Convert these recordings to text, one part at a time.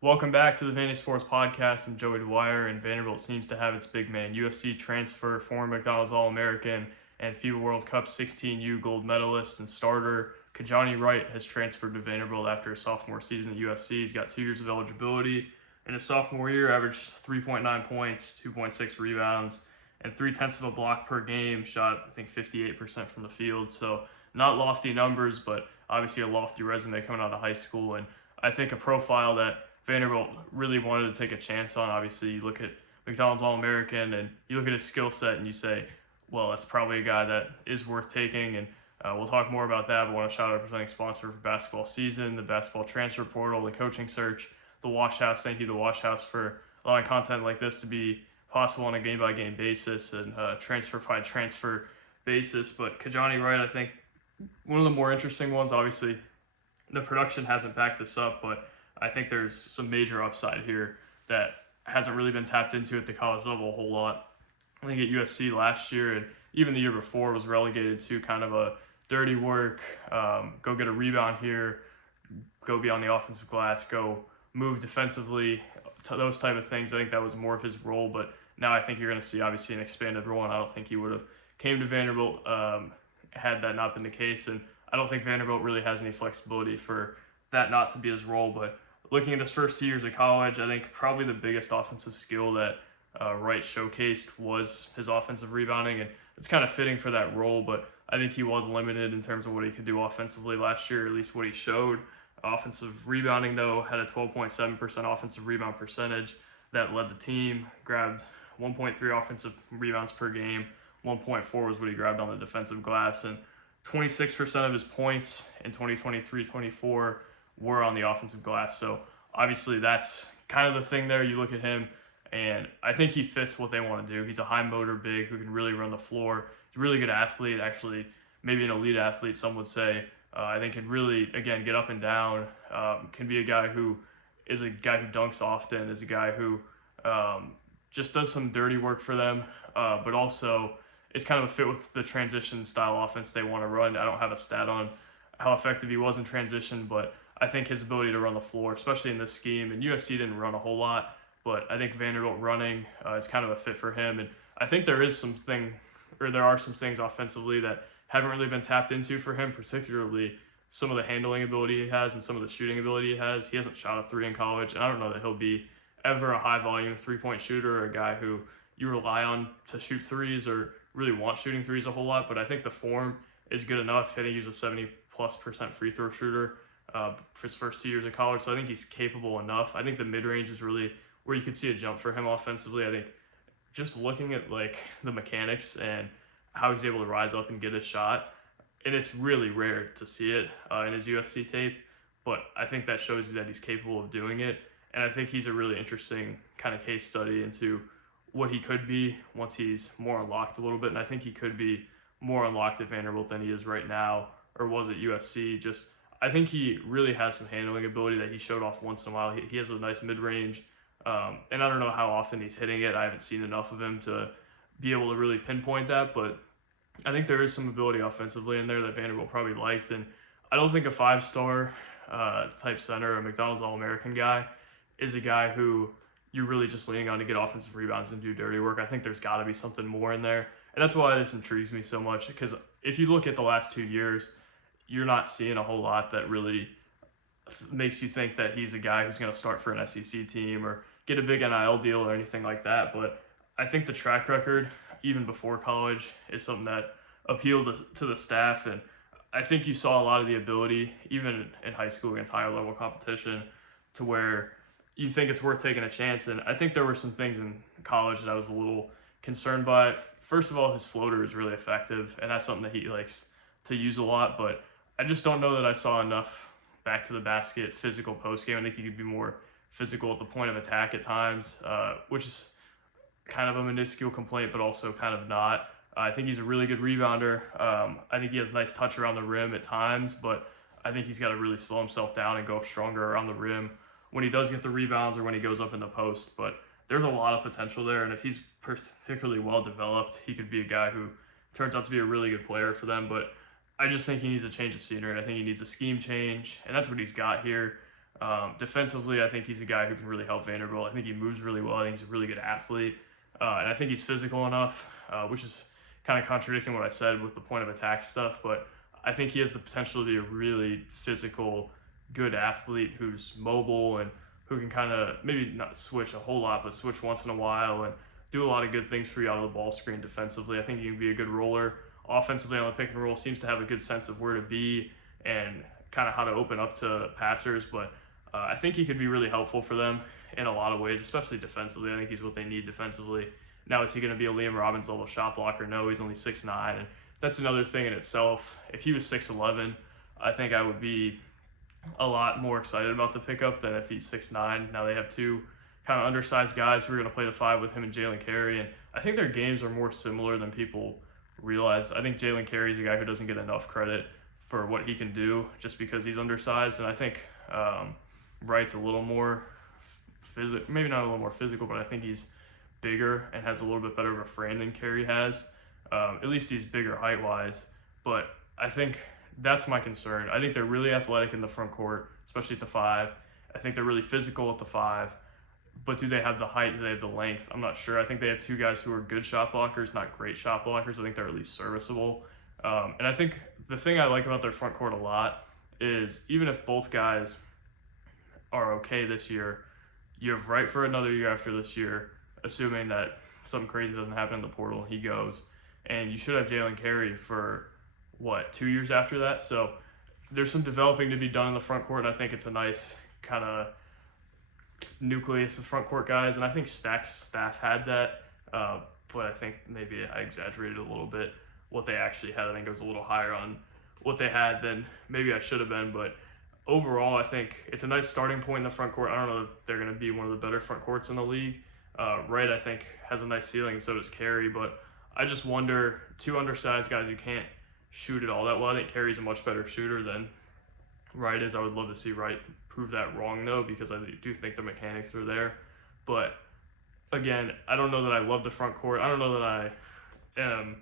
Welcome back to the Vantage Sports Podcast. I'm Joey Dwyer, and Vanderbilt seems to have its big man. USC transfer, former McDonald's All-American, and FIBA World Cup 16U gold medalist and starter Kijani Wright has transferred to Vanderbilt after his sophomore season at USC. He's got 2 years of eligibility. In his sophomore year, averaged 3.9 points, 2.6 rebounds, and 0.3 of a block per game. Shot, I think, 58% from the field. So not lofty numbers, but obviously a lofty resume coming out of high school. And I think a profile that Vanderbilt really wanted to take a chance on. Obviously, you look at McDonald's All-American and you look at his skill set and you say, well, that's probably a guy that is worth taking. And we'll talk more about that, but I want to shout out our presenting sponsor for basketball season, the basketball transfer portal, the coaching search, the Wash House. Thank you, the Wash House, for allowing content like this to be possible on a game-by-game basis and transfer-by-transfer basis. But Kajani Wright, I think, one of the more interesting ones. Obviously, the production hasn't backed this up, but I think there's some major upside here that hasn't really been tapped into at the college level a whole lot. I think at USC last year and even the year before was relegated to kind of a dirty work, go get a rebound here, go be on the offensive glass, go move defensively, those type of things. I think that was more of his role, but now I think you're going to see obviously an expanded role, and I don't think he would have came to Vanderbilt had that not been the case, and I don't think Vanderbilt really has any flexibility for that not to be his role. But looking at his first 2 years of college, I think probably the biggest offensive skill that Wright showcased was his offensive rebounding, and it's kind of fitting for that role, but I think he was limited in terms of what he could do offensively last year, at least what he showed. Offensive rebounding, though, had a 12.7% offensive rebound percentage that led the team, grabbed 1.3 offensive rebounds per game, 1.4 was what he grabbed on the defensive glass, and 26% of his points in 2023-24 were on the offensive glass. So obviously that's kind of the thing there. You look at him, and I think he fits what they want to do. He's a high motor big who can really run the floor. He's a really good athlete, actually, maybe an elite athlete, some would say. I think can really, again, get up and down, can be a guy who is a guy who dunks often, is a guy who just does some dirty work for them, but also it's kind of a fit with the transition style offense they want to run. I don't have a stat on how effective he was in transition, but I think his ability to run the floor, especially in this scheme, and USC didn't run a whole lot, but I think Vanderbilt running is kind of a fit for him. And I think there are some things offensively that haven't really been tapped into for him, particularly some of the handling ability he has and some of the shooting ability he has. He hasn't shot a 3 in college, and I don't know that he'll be ever a high volume 3-point shooter or a guy who you rely on to shoot threes or really want shooting threes a whole lot, but I think the form is good enough. I think he was a 70+% free throw shooter for his first 2 years of college, so I think he's capable enough. I think the mid-range is really where you could see a jump for him offensively. I think just looking at like the mechanics and how he's able to rise up and get a shot, and it's really rare to see it in his USC tape, but I think that shows you that he's capable of doing it, and I think he's a really interesting kind of case study into what he could be once he's more unlocked a little bit, and I think he could be more unlocked at Vanderbilt than he is right now, or was at USC. Just, I think he really has some handling ability that he showed off once in a while. He has a nice mid-range, and I don't know how often he's hitting it. I haven't seen enough of him to be able to really pinpoint that, but I think there is some ability offensively in there that Vanderbilt probably liked, and I don't think a 5-star type center, a McDonald's All-American guy, is a guy who you're really just leaning on to get offensive rebounds and do dirty work. I think there's got to be something more in there, and that's why this intrigues me so much, because if you look at the last 2 years, you're not seeing a whole lot that really makes you think that he's a guy who's going to start for an SEC team or get a big NIL deal or anything like that, but I think the track record, even before college, is something that appealed to the staff, and I think you saw a lot of the ability, even in high school against higher level competition, to where you think it's worth taking a chance. And I think there were some things in college that I was a little concerned by. First of all, his floater is really effective, and that's something that he likes to use a lot, but I just don't know that I saw enough back to the basket physical post game. I think he could be more physical at the point of attack at times, which is kind of a minuscule complaint, but also kind of not. I think he's a really good rebounder. I think he has a nice touch around the rim at times, but I think he's got to really slow himself down and go up stronger around the rim when he does get the rebounds or when he goes up in the post. But there's a lot of potential there, and if he's particularly well developed, he could be a guy who turns out to be a really good player for them. But I just think he needs a change of scenery. I think he needs a scheme change, and that's what he's got here. Defensively, I think he's a guy who can really help Vanderbilt. I think he moves really well. I think he's a really good athlete. And I think he's physical enough, which is kind of contradicting what I said with the point of attack stuff. But I think he has the potential to be a really physical, good athlete who's mobile and who can kind of maybe not switch a whole lot, but switch once in a while and do a lot of good things for you out of the ball screen defensively. I think he can be a good roller. Offensively on the pick and roll, seems to have a good sense of where to be and kind of how to open up to passers. But I think he could be really helpful for them in a lot of ways, especially defensively. I think he's what they need defensively. Now, is he going to be a Liam Robbins level shot blocker? No, he's only 6'9", and that's another thing in itself. If he was 6'11", I think I would be a lot more excited about the pickup than if he's 6'9". Now they have two kind of undersized guys who are going to play the 5 with him and Jalen Carey, and I think their games are more similar than people realize. I think Jalen Carey is a guy who doesn't get enough credit for what he can do just because he's undersized, and I think Wright's a little more physical, maybe not a little more physical, but I think he's bigger and has a little bit better of a frame than Carey has. At least he's bigger height-wise, but I think that's my concern. I think they're really athletic in the front court, especially at the 5. I think they're really physical at the 5, but do they have the height? Do they have the length? I'm not sure. I think they have two guys who are good shot blockers, not great shot blockers. I think they're at least serviceable. And I think the thing I like about their front court a lot is even if both guys are okay this year, you have Wright for another year after this year, assuming that something crazy doesn't happen in the portal and he goes. And you should have Jalen Carey for, 2 years after that? So there's some developing to be done in the front court, and I think it's a nice kind of nucleus of front court guys. And I think Stack's staff had that, but I think maybe I exaggerated a little bit what they actually had. I think it was a little higher on what they had than maybe I should have been, but overall, I think it's a nice starting point in the front court. I don't know if they're going to be one of the better front courts in the league. Wright, I think, has a nice ceiling, and so does Carey. But I just wonder, two undersized guys who can't shoot it all that well. I think Carey's a much better shooter than Wright is. I would love to see Wright prove that wrong, though, because I do think the mechanics are there. But, again, I don't know that I love the front court. I don't know that I am,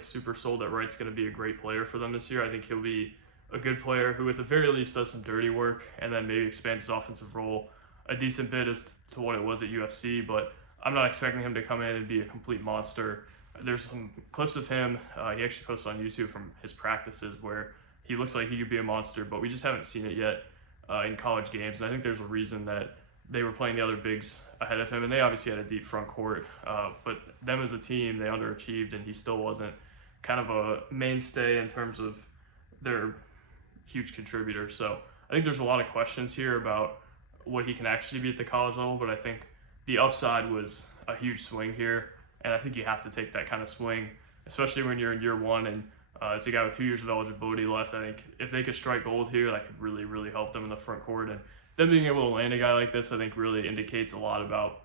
super sold that Wright's going to be a great player for them this year. I think he'll be a good player who at the very least does some dirty work and then maybe expands his offensive role a decent bit as to what it was at USC, but I'm not expecting him to come in and be a complete monster. There's some clips of him, he actually posted on YouTube from his practices where he looks like he could be a monster, but we just haven't seen it yet in college games, and I think there's a reason that they were playing the other bigs ahead of him, and they obviously had a deep front court, but them as a team, they underachieved, and he still wasn't kind of a mainstay in terms of their huge contributor. So I think there's a lot of questions here about what he can actually be at the college level, but I think the upside was a huge swing here, and I think you have to take that kind of swing, especially when you're in year one, and it's a guy with 2 years of eligibility left. I think if they could strike gold here, that could really, really help them in the front court, and them being able to land a guy like this, I think really indicates a lot about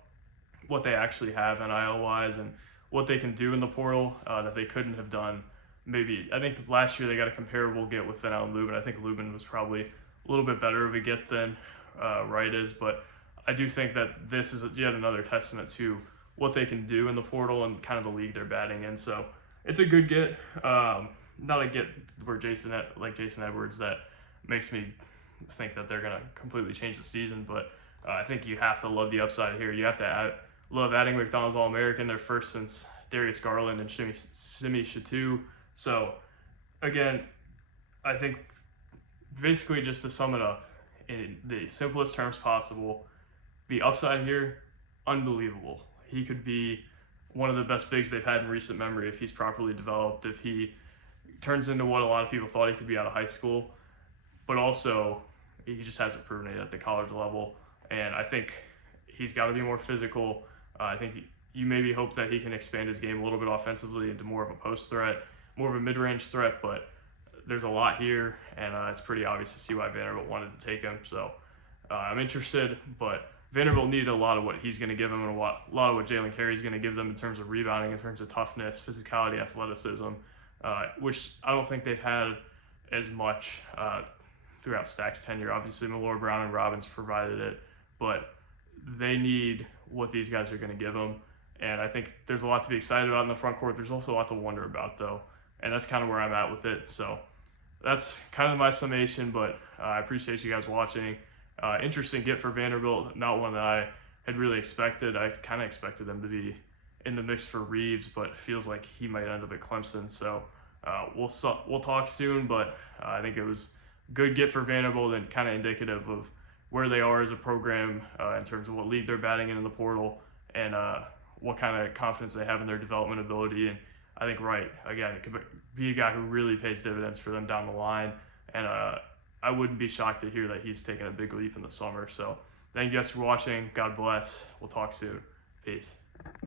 what they actually have NIL-wise and what they can do in the portal that they couldn't have done. Maybe, I think last year they got a comparable get with Vanderbilt and Lubin. I think Lubin was probably a little bit better of a get than Wright is, but I do think that this is yet another testament to what they can do in the portal and kind of the league they're batting in. So it's a good get. Not a get where Jason Edwards that makes me think that they're going to completely change the season, but I think you have to love the upside here. You have to love adding McDonald's All-American, their first since Darius Garland and Simi Shatu. So, again, I think basically just to sum it up in the simplest terms possible, the upside here, unbelievable. He could be one of the best bigs they've had in recent memory if he's properly developed, if he turns into what a lot of people thought he could be out of high school, but also he just hasn't proven it at the college level, and I think he's got to be more physical. I think you maybe hope that he can expand his game a little bit offensively into more of a post threat, more of a mid-range threat, but there's a lot here, and it's pretty obvious to see why Vanderbilt wanted to take him. So I'm interested, but Vanderbilt needed a lot of what he's going to give them and a lot of what Jalen Carey's going to give them in terms of rebounding, in terms of toughness, physicality, athleticism, which I don't think they've had as much throughout Stack's tenure. Obviously, Malloy Brown and Robbins provided it, but they need what these guys are going to give them. And I think there's a lot to be excited about in the front court. There's also a lot to wonder about, though. And that's kind of where I'm at with it. So that's kind of my summation, but I appreciate you guys watching. interesting get for Vanderbilt. Not one that I had really expected. I kind of expected them to be in the mix for Reeves, but it feels like he might end up at Clemson. So we'll talk soon, but I think it was a good get for Vanderbilt and kind of indicative of where they are as a program in terms of what league they're batting in the portal and what kind of confidence they have in their development ability. And I think Wright, again, it could be a guy who really pays dividends for them down the line. And I wouldn't be shocked to hear that he's taken a big leap in the summer. So thank you guys for watching. God bless. We'll talk soon. Peace.